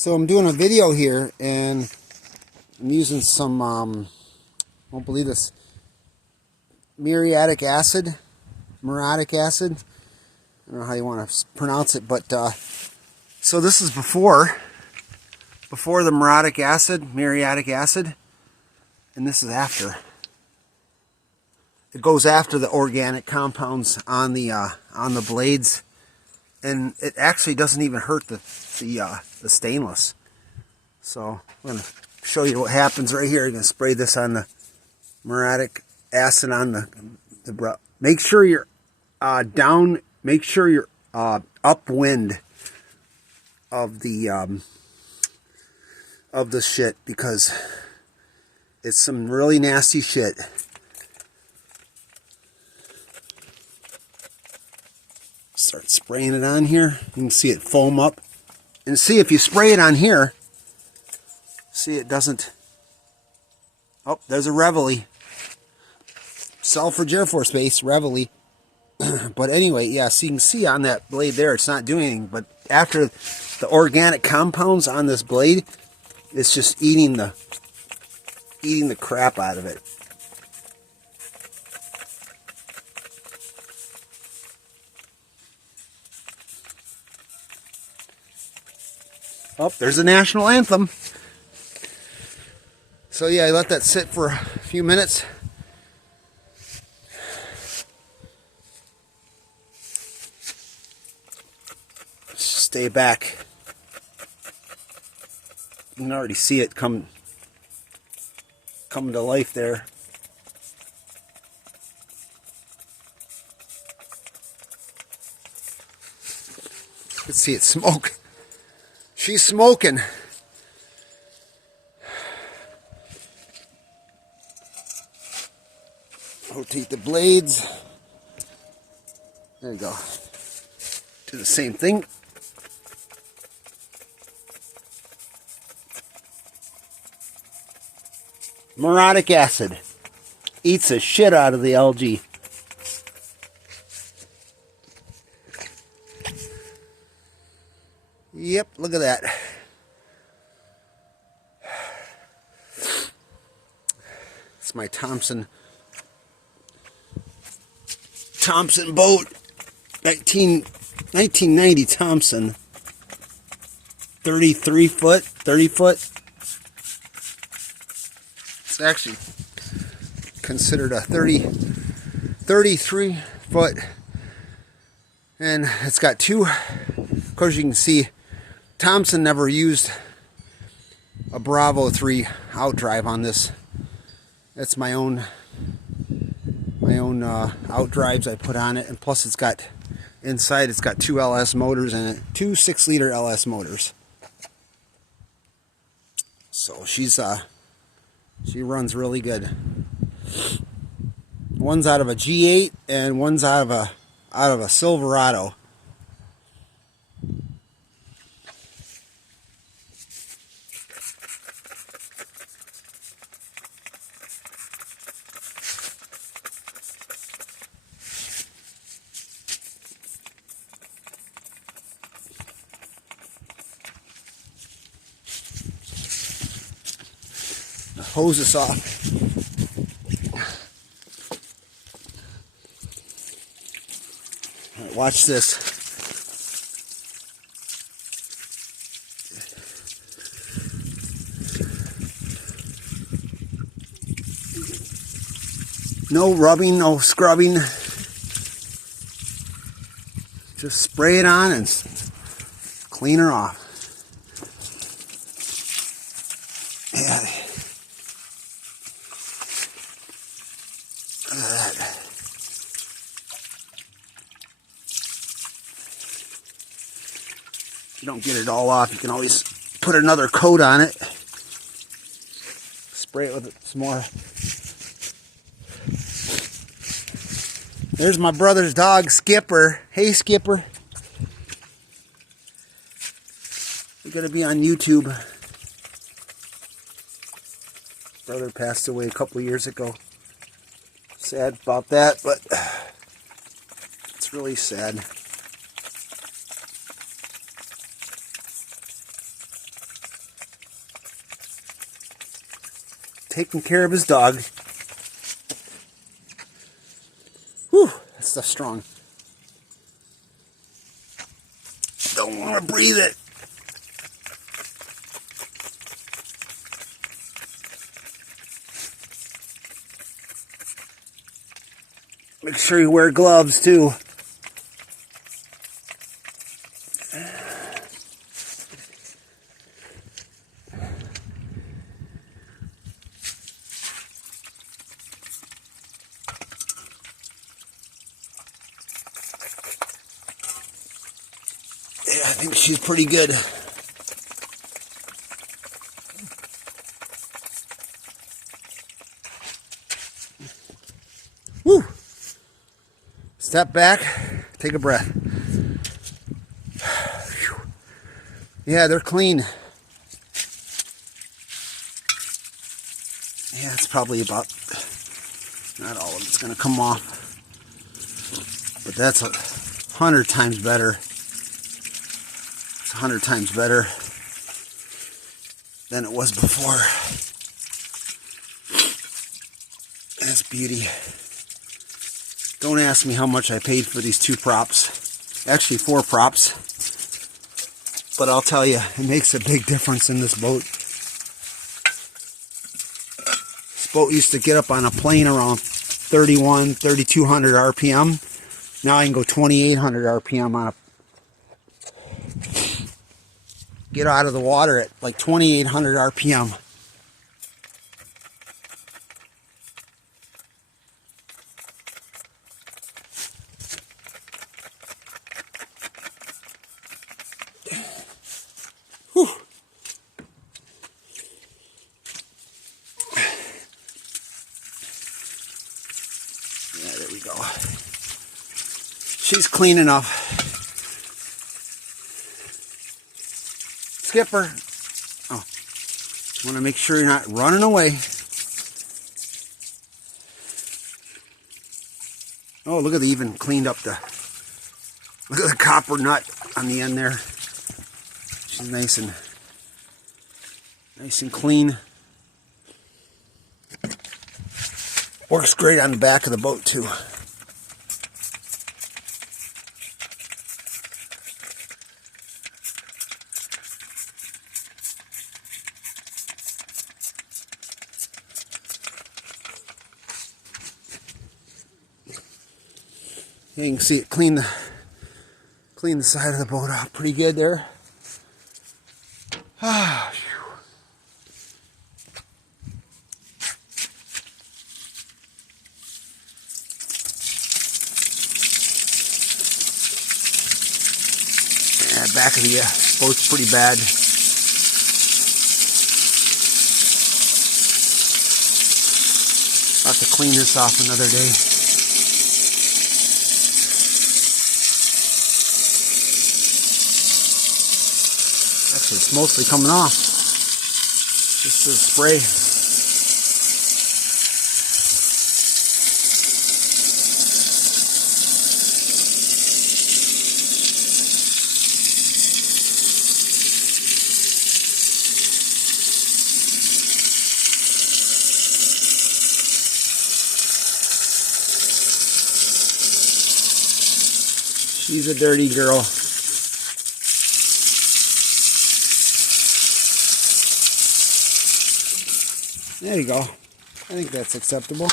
So I'm doing a video here, and I'm using some, won't believe this, muriatic acid. I don't know how you want to pronounce it, but so this is before the muriatic acid, and this is after. It goes after the organic compounds on the blades, and it actually doesn't even hurt the stainless. So I'm going to show you what happens right here. You're going to spray this on the muriatic acid on the make sure you're make sure you're upwind of the shit, because it's some really nasty shit. Start spraying it on here. You can see it foam up. And see, if you spray it on here, see, it doesn't. Oh, there's a Reveille. Selfridge Air Force Base, Reveille. But anyway, yeah, so you can see on that blade there, it's not doing anything. But after the organic compounds on this blade, it's just eating the crap out of it. Oh, there's the national anthem. So yeah, I let that sit for a few minutes. Stay back. You can already see it come to life there. You can see it smoke. She's smoking. Rotate the blades. There you go. Do the same thing. Muriatic acid eats the shit out of the algae. Yep, look at that. It's my Thompson boat, 1990 Thompson, 30 foot. It's actually considered a 33 foot, and it's got two. Of course, you can see Thompson never used a Bravo 3 outdrive on this. That's my own outdrives I put on it, and plus it's got inside, it's got two LS motors in it, two 6-liter LS motors. So she runs really good. One's out of a G8 and one's out of a Silverado. Hose this off. All right, watch this. No rubbing, no scrubbing. Just spray it on and clean her off. Yeah. If you don't get it all off, you can always put another coat on it. Spray it with some more. There's my brother's dog, Skipper. Hey, Skipper. We're going to be on YouTube. Brother passed away a couple years ago. Sad about that, but it's really sad. taking care of his dog. Whew, that stuff's strong. Don't want to breathe it. Make sure you wear gloves too. Yeah, I think she's pretty good. Woo! Step back, take a breath. Yeah, they're clean. Yeah, it's probably about, not all of it's going to come off. But that's 100 times better. It's 100 times better than it was before. That's beauty. Don't ask me how much I paid for these 2 props. Actually 4 props. But I'll tell you, it makes a big difference in this boat. This boat used to get up on a plane around 3,200 RPM. Now I can go 2,800 RPM on a... Get out of the water at like 2,800 RPM. Whew. Yeah, there we go. She's clean enough. Skipper. Oh, want to make sure you're not running away. Oh, look at the even cleaned up the... Look at the copper nut on the end there. She's nice and clean. Works great on the back of the boat too. Yeah, you can see it clean the side of the boat out pretty good there. Ah, yeah, back of the boat's pretty bad. I'll have to clean this off another day. Actually, it's mostly coming off. Just the spray. She's a dirty girl. There you go. I think that's acceptable.